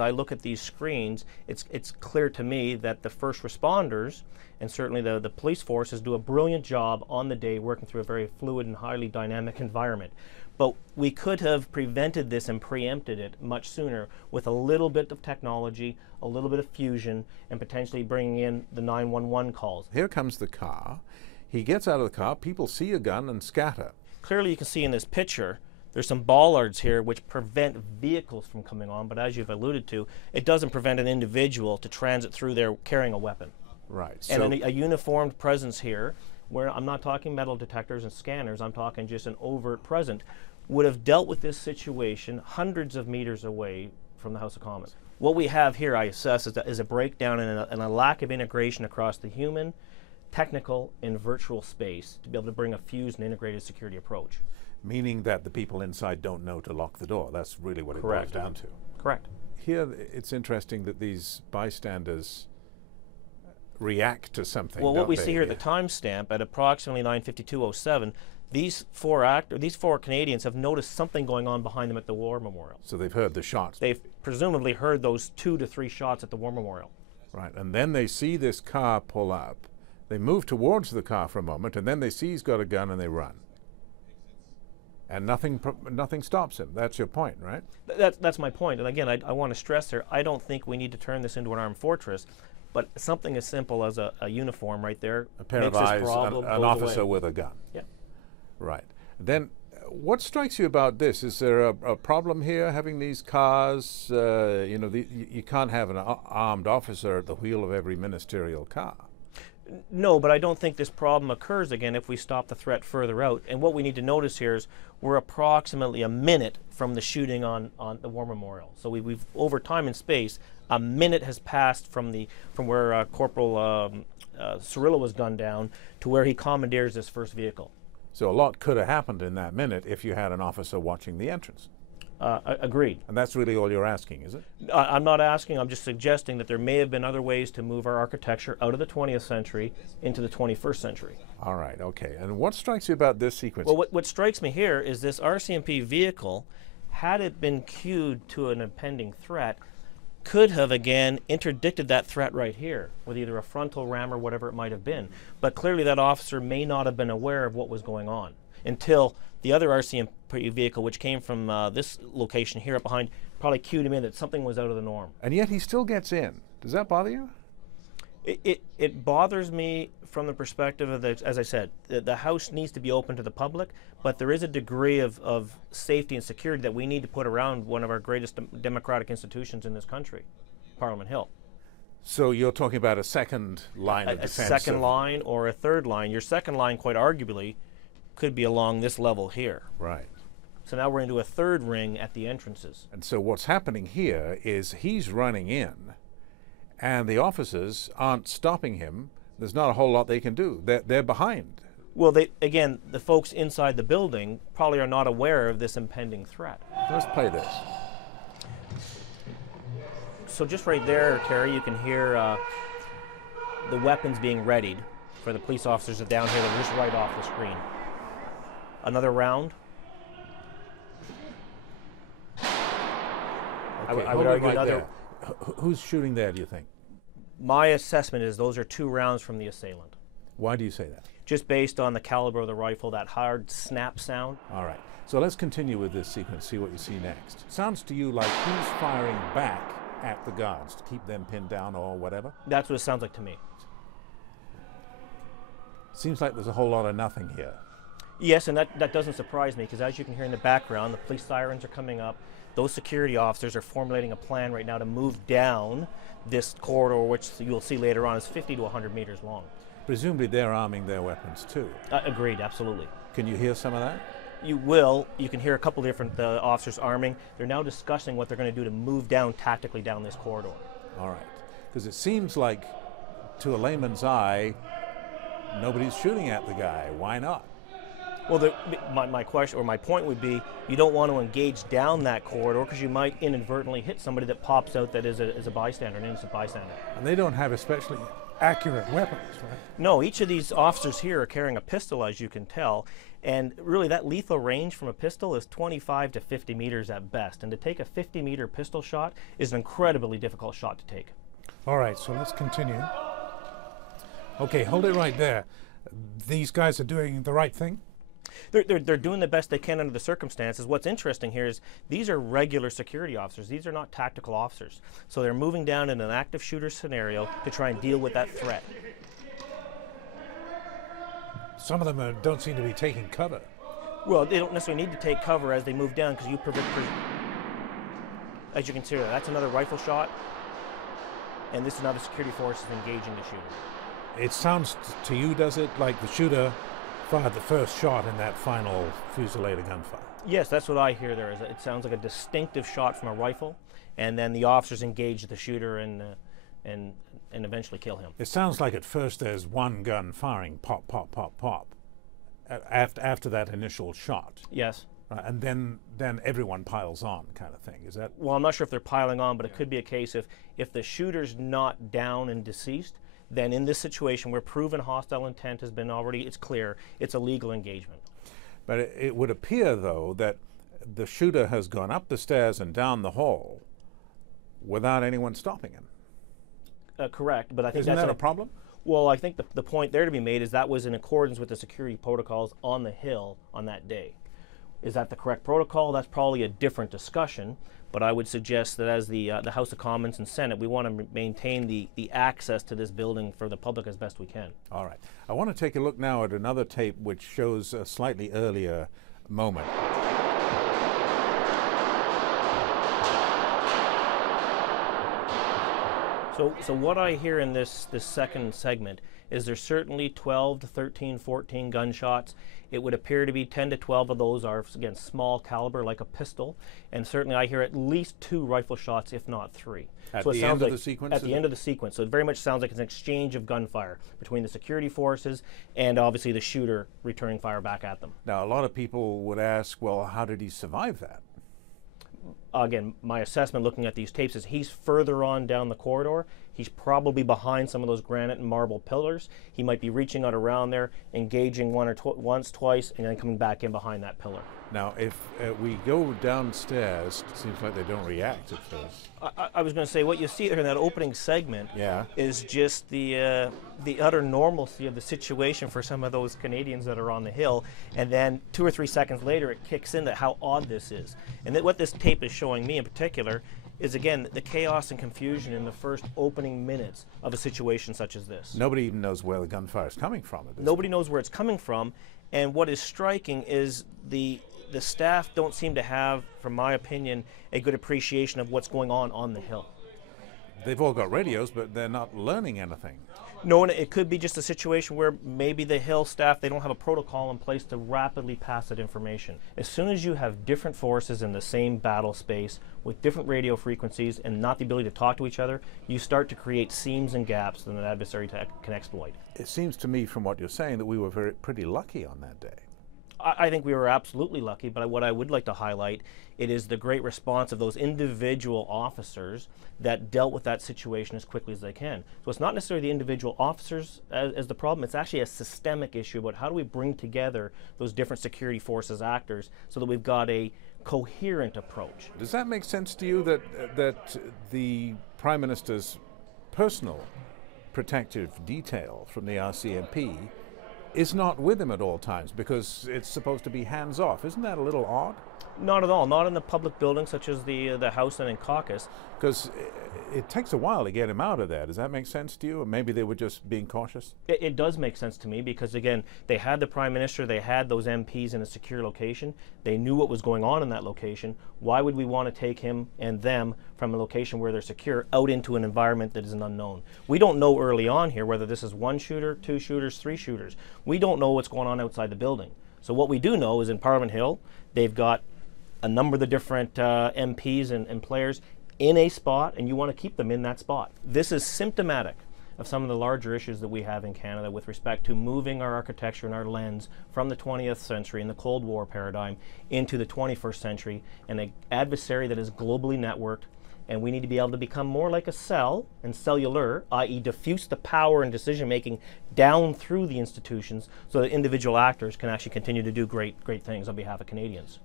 as I look at these screens, it's clear to me that the first responders and certainly the police forces do a brilliant job on the day working through a very fluid and highly dynamic environment. But we could have prevented this and preempted it much sooner with a little bit of technology, a little bit of fusion, and potentially bringing in the 911 calls. Here comes the car. He gets out of the car, people see a gun and scatter. Clearly you can see in this picture, there's some bollards here which prevent vehicles from coming on, but as you've alluded to, it doesn't prevent an individual to transit through there carrying a weapon. Right. And a uniformed presence here, where I'm not talking metal detectors and scanners, I'm talking just an overt presence, would have dealt with this situation hundreds of meters away from the House of Commons. What we have here, I assess, is a breakdown and a lack of integration across the human, technical, and virtual space to be able to bring a fused and integrated security approach. Meaning that the people inside don't know to lock the door. That's really what it boils down to. Correct. Here, it's interesting that these bystanders react to something. Well, what we see here at the timestamp at approximately 9:52:07, these four Canadians have noticed something going on behind them at the War Memorial. So they've heard the shots. They've presumably heard those 2 to 3 shots at the War Memorial. Right, and then they see this car pull up. They move towards the car for a moment, and then they see he's got a gun and they run. And nothing stops him. That's your point, right? That's my point. And again, I want to stress here, I don't think we need to turn this into an armed fortress, but something as simple as a uniform right there, a pair of eyes, an officer with a gun. Yeah. Right. Then what strikes you about this? Is there a problem here having these cars? You can't have an armed officer at the wheel of every ministerial car. No, but I don't think this problem occurs again if we stop the threat further out. And what we need to notice here is we're approximately a minute from the shooting on the War Memorial. So we've over time and space, a minute has passed from where Corporal Cirillo was gunned down to where he commandeers this first vehicle. So a lot could have happened in that minute if you had an officer watching the entrance. Agreed. And that's really all you're asking, is it? I'm not asking, I'm just suggesting that there may have been other ways to move our architecture out of the 20th century into the 21st century. All right, okay. And what strikes you about this sequence? Well, what strikes me here is this RCMP vehicle, had it been cued to an impending threat, could have again interdicted that threat right here with either a frontal ram or whatever it might have been. But clearly that officer may not have been aware of what was going on until the other RCMP vehicle, which came from this location here up behind, probably cued him in that something was out of the norm. And yet he still gets in. Does that bother you? It bothers me from the perspective of, as I said, the house needs to be open to the public, but there is a degree of safety and security that we need to put around one of our greatest democratic institutions in this country, Parliament Hill. So you're talking about a second line of defense? A second line or a third line. Your second line, quite arguably, could be along this level here. Right. So now we're into a third ring at the entrances. And so what's happening here is he's running in, and the officers aren't stopping him. There's not a whole lot they can do. They're behind. Well, again, the folks inside the building probably are not aware of this impending threat. Let's play this. So just right there, Terry, you can hear the weapons being readied for the police officers that are down here. They're just right off the screen. Another round. Okay, I would argue right another. there. Who's shooting there, do you think? My assessment is those are 2 rounds from the assailant. Why do you say that? Just based on the caliber of the rifle, that hard snap sound. All right. So let's continue with this sequence, see what you see next. Sounds to you like he's firing back at the guards to keep them pinned down or whatever? That's what it sounds like to me. Seems like there's a whole lot of nothing here. Yes, and that doesn't surprise me, because as you can hear in the background, the police sirens are coming up. Those security officers are formulating a plan right now to move down this corridor, which you'll see later on is 50 to 100 meters long. Presumably they're arming their weapons too. Agreed, absolutely. Can you hear some of that? You will. You can hear a couple different officers arming. They're now discussing what they're going to do to move down tactically down this corridor. All right. Because it seems like, to a layman's eye, nobody's shooting at the guy. Why not? Well, my question or my point would be, you don't want to engage down that corridor because you might inadvertently hit somebody that pops out that is a bystander, an innocent bystander. And they don't have especially accurate weapons, right? No, each of these officers here are carrying a pistol, as you can tell, And really that lethal range from a pistol is 25 to 50 meters at best. And to take a 50-meter pistol shot is an incredibly difficult shot to take. All right, so let's continue. Okay, hold it right there. These guys are doing the right thing? They're doing the best they can under the circumstances. What's interesting here is these are regular security officers. These are not tactical officers. So they're moving down in an active shooter scenario to try and deal with that threat. Some of them don't seem to be taking cover. Well, they don't necessarily need to take cover as they move down because as you can see, that's another rifle shot, and this is another security force is engaging the shooter. It sounds to you, does it, like the shooter fired the first shot in that final fusillade of gunfire? Yes, that's what I hear there. It sounds like a distinctive shot from a rifle, and then the officers engage the shooter and eventually kill him. It sounds like at first there's one gun firing, pop, pop, pop, pop, after that initial shot. Yes. And then everyone piles on, kind of thing. Is that? Well, I'm not sure if they're piling on, but it could be a case if the shooter's not down and deceased, then in this situation where proven hostile intent has been already, it's clear, it's a legal engagement. But it would appear, though, that the shooter has gone up the stairs and down the hall without anyone stopping him. Correct, but I think Isn't that a problem? Well, I think the point there to be made is that was in accordance with the security protocols on the Hill on that day. Is that the correct protocol? That's probably a different discussion, but I would suggest that as the House of Commons and Senate, we want to maintain the access to this building for the public as best we can. All right. I want to take a look now at another tape which shows a slightly earlier moment. So what I hear in this second segment is there's certainly 12 to 13, 14 gunshots. It would appear to be 10 to 12 of those are, again, small caliber like a pistol. And certainly I hear at least 2 rifle shots, if not 3. At So the end of the sequence? At the end of the sequence. So it very much sounds like it's an exchange of gunfire between the security forces and obviously the shooter returning fire back at them. Now, a lot of people would ask, well, how did he survive that? Again, my assessment looking at these tapes is he's further on down the corridor. He's probably behind some of those granite and marble pillars. He might be reaching out around there, engaging once, twice, and then coming back in behind that pillar. Now, if we go downstairs, it seems like they don't react at first. I was going to say, what you see there in that opening segment is just the utter normalcy of the situation for some of those Canadians that are on the Hill, and then 2 or 3 seconds later it kicks into how odd this is. And what this tape is showing me in particular is, again, the chaos and confusion in the first opening minutes of a situation such as this. Nobody even knows where the gunfire is coming from. Nobody knows where it's coming from, and what is striking is the staff don't seem to have, from my opinion, a good appreciation of what's going on the Hill. They've all got radios, but they're not learning anything. No, and it could be just a situation where maybe the Hill staff, they don't have a protocol in place to rapidly pass that information. As soon as you have different forces in the same battle space with different radio frequencies and not the ability to talk to each other, you start to create seams and gaps that an adversary can exploit. It seems to me from what you're saying that we were pretty lucky on that day. I think we were absolutely lucky, but what I would like to highlight, it is the great response of those individual officers that dealt with that situation as quickly as they can. So it's not necessarily the individual officers as the problem, it's actually a systemic issue about how do we bring together those different security forces actors so that we've got a coherent approach. Does that make sense to you that the Prime Minister's personal protective detail from the RCMP is not with him at all times because it's supposed to be hands-off? Isn't that a little odd? Not at all. Not in the public buildings such as the House and in caucus. Because it takes a while to get him out of there. Does that make sense to you? Or maybe they were just being cautious? It does make sense to me because, again, they had the Prime Minister, they had those MPs in a secure location. They knew what was going on in that location. Why would we want to take him and them from a location where they're secure out into an environment that is an unknown? We don't know early on here whether this is 1 shooter, 2 shooters, 3 shooters. We don't know what's going on outside the building. So what we do know is in Parliament Hill, they've got a number of the different MPs and players in a spot, and you want to keep them in that spot. This is symptomatic of some of the larger issues that we have in Canada with respect to moving our architecture and our lens from the 20th century and the Cold War paradigm into the 21st century and an adversary that is globally networked and we need to be able to become more like a cell and cellular, i.e. diffuse the power and decision making down through the institutions so that individual actors can actually continue to do great things on behalf of Canadians.